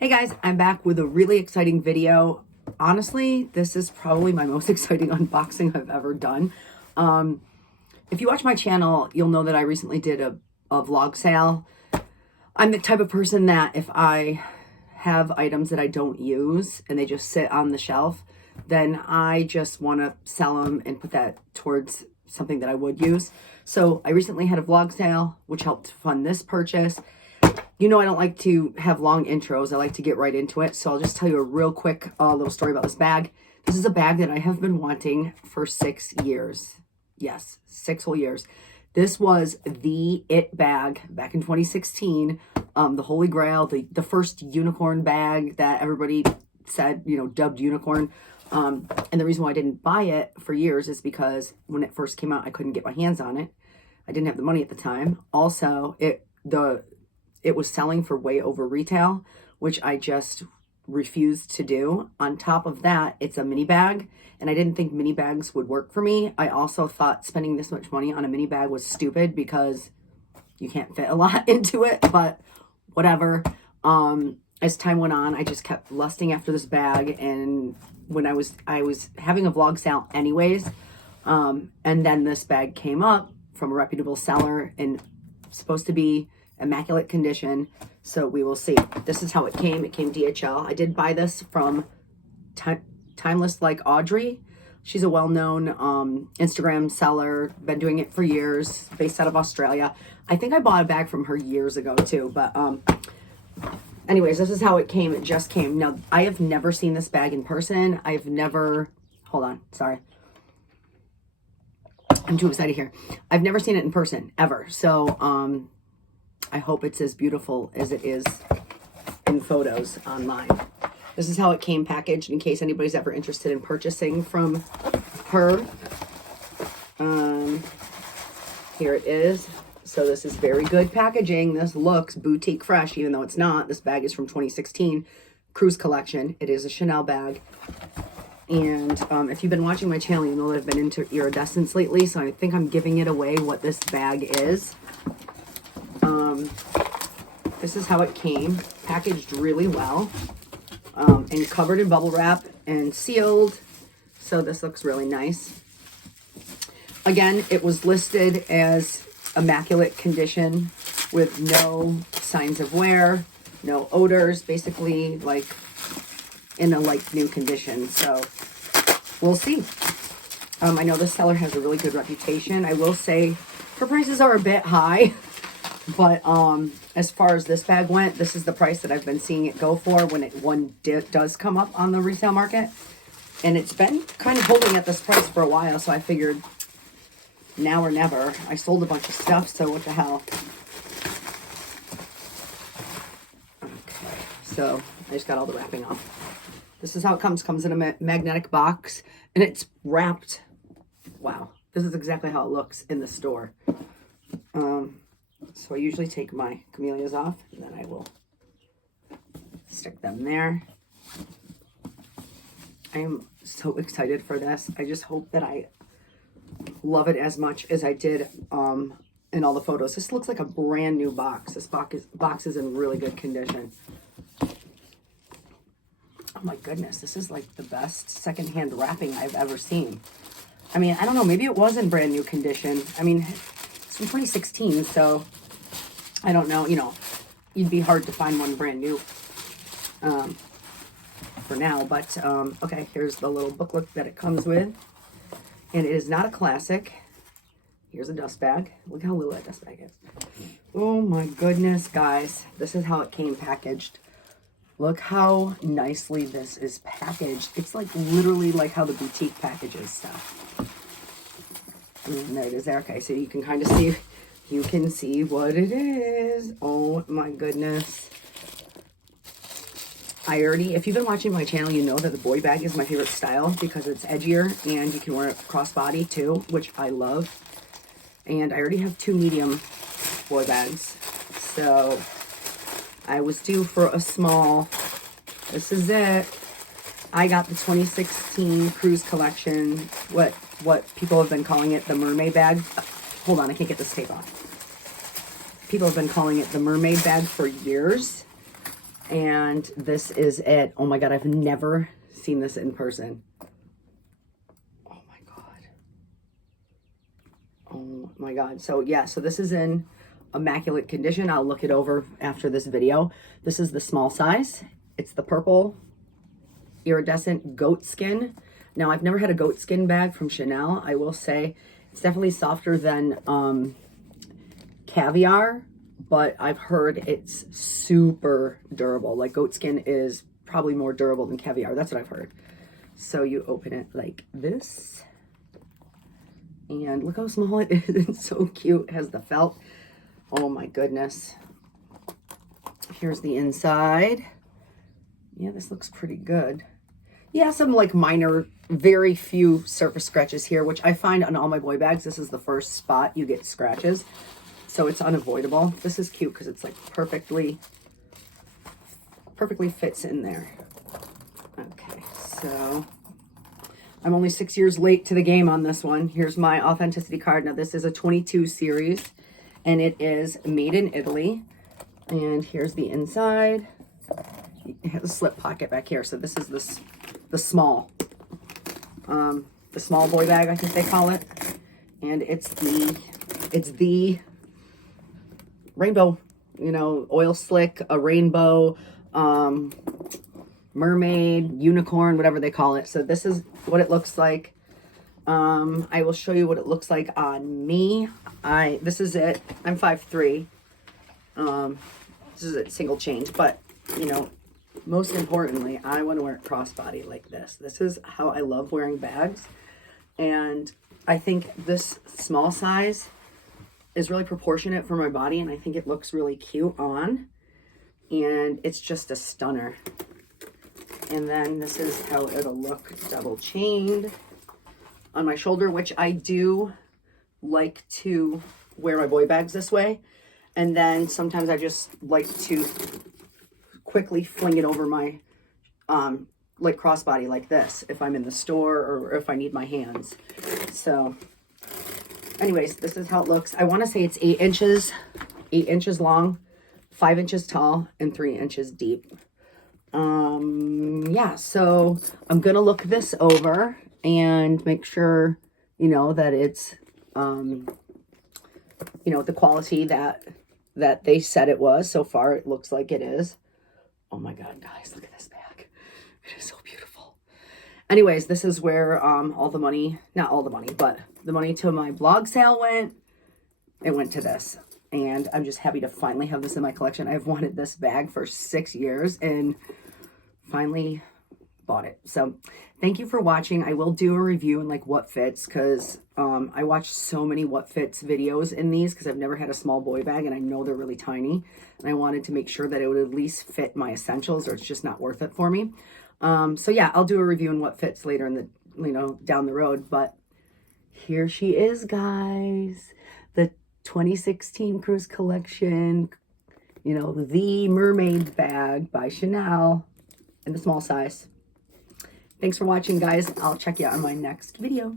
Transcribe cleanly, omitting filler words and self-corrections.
Hey guys, I'm back with a really exciting video. Honestly, this is probably my most exciting unboxing I've ever done. If you watch my channel, you'll know that I recently did a vlog sale. I'm the type of person that if I have items that I don't use and they just sit on the shelf, then I just want to sell them and put that towards something that I would use. So I recently had a vlog sale, which helped fund this purchase. You know I don't like to have long intros. I like to get right into it. So I'll just tell you a real quick little story about this bag. This is a bag that I have been wanting for 6 years. Yes, 6 whole years. This was the it bag back in 2016. The Holy Grail, the first unicorn bag that everybody said, dubbed unicorn. And the reason why I didn't buy it for years is because when it first came out, I couldn't get my hands on it. I didn't have the money at the time. Also, it was selling for way over retail, which I just refused to do. On top of that, it's a mini bag, and I didn't think mini bags would work for me. I also thought spending this much money on a mini bag was stupid because you can't fit a lot into it, but whatever. As time went on, I just kept lusting after this bag, and when I was having a vlog sale anyways, and then this bag came up from a reputable seller and supposed to be immaculate condition, so we will see. This is how it came. It came DHL. I did buy this from TimelessLikeAudrey. She's a well-known Instagram seller, been doing it for years, based out of Australia. I think I bought a bag from her years ago too, but anyways, this is how it came. It just came. Now, I have never seen this bag in person. I've never, hold on, sorry. I'm too excited here. I've never seen it in person, ever. So, I hope it's as beautiful as it is in photos online. This is how it came packaged in case anybody's ever interested in purchasing from her. Here it is. So this is very good packaging. This looks boutique fresh, even though it's not. This bag is from 2016 Cruise Collection. It is a Chanel bag. And if you've been watching my channel, you know that I've been into iridescence lately. So I think I'm giving it away what this bag is. This is how it came, packaged really well, and covered in bubble wrap and sealed. So this looks really nice. Again, it was listed as immaculate condition with no signs of wear, no odors, basically like in a like new condition. So we'll see. I know this seller has a really good reputation. I will say her prices are a bit high. But as far as this bag went, this is the price that I've been seeing it go for when one does come up on the resale market. And it's been kind of holding at this price for a while, so I figured now or never. I sold a bunch of stuff, so what the hell. Okay, so I just got all the wrapping off. This is how it comes. Comes in a magnetic box, and it's wrapped. Wow, this is exactly how it looks in the store. So I usually take my camellias off, and then I will stick them there. I am so excited for this. I just hope that I love it as much as I did in all the photos. This looks like a brand new box. This box is in really good condition. Oh my goodness, this is like the best secondhand wrapping I've ever seen. I mean, I don't know, maybe it was in brand new condition. I mean, it's from 2016, so I don't know, you'd be hard to find one brand new for now, but okay, here's the little booklet that it comes with, and it is not a classic. Here's a dust bag. Look how little that dust bag is. Oh my goodness, guys, this is how it came packaged. Look how nicely this is packaged. It's like literally like how the boutique packages stuff. And there it is there. Okay, so you can kind of see, you can see what it is. Oh my goodness. If you've been watching my channel, you know that the boy bag is my favorite style because it's edgier and you can wear it crossbody too, which I love. And I already have 2 medium boy bags. So I was due for a small. This is it. I got the 2016 Cruise Collection, what people have been calling it, the mermaid bag. Hold on, I can't get this tape off. People have been calling it the mermaid bag for years. And this is it. Oh my God, I've never seen this in person. Oh my God. Oh my God. So yeah, so this is in immaculate condition. I'll look it over after this video. This is the small size. It's the purple iridescent goat skin. Now, I've never had a goat skin bag from Chanel. I will say it's definitely softer than caviar, but I've heard it's super durable. Like goat skin is probably more durable than caviar. That's what I've heard. So you open it like this. And look how small it is. It's so cute. It has the felt. Oh my goodness. Here's the inside. Yeah, this looks pretty good. Yeah, some like minor, very few surface scratches here, which I find on all my boy bags, this is the first spot you get scratches. So it's unavoidable. This is cute because it's like perfectly fits in there. Okay, so I'm only 6 years late to the game on this one. Here's my authenticity card. Now this is a 22 series and it is made in Italy. And here's the inside. It has a slip pocket back here. So this is the small boy bag, I think they call it. And it's the rainbow, you know, oil slick, a rainbow, mermaid, unicorn, whatever they call it. So this is what it looks like. I will show you what it looks like on me. This is it. I'm 5'3". This is a single change, but you know, most importantly, I want to wear it crossbody like this. This is how I love wearing bags. And I think this small size is really proportionate for my body, and I think it looks really cute on. And it's just a stunner. And then this is how it'll look double chained on my shoulder, which I do like to wear my boy bags this way. And then sometimes I just like to quickly fling it over my like crossbody like this if I'm in the store or if I need my hands. So anyways, this is how it looks. I want to say it's 8 inches long, 5 inches tall, and 3 inches deep. Yeah, so I'm gonna look this over and make sure, you know, that it's you know, the quality that they said it was. So far it looks like it is. Oh my God, guys, look at this bag. It is so beautiful. Anyways, this is where all the money, not all the money, but the money to my blog sale went. It went to this. And I'm just happy to finally have this in my collection. I've wanted this bag for 6 years and finally bought it. So thank you for watching. I will do a review and like what fits, because I watched so many what fits videos in these because I've never had a small boy bag and I know they're really tiny. And I wanted to make sure that it would at least fit my essentials or it's just not worth it for me. So yeah, I'll do a review on what fits later in the, you know, down the road. But here she is, guys. The 2016 Cruise Collection, you know, the mermaid bag by Chanel in the small size. Thanks for watching, guys. I'll check you out on my next video.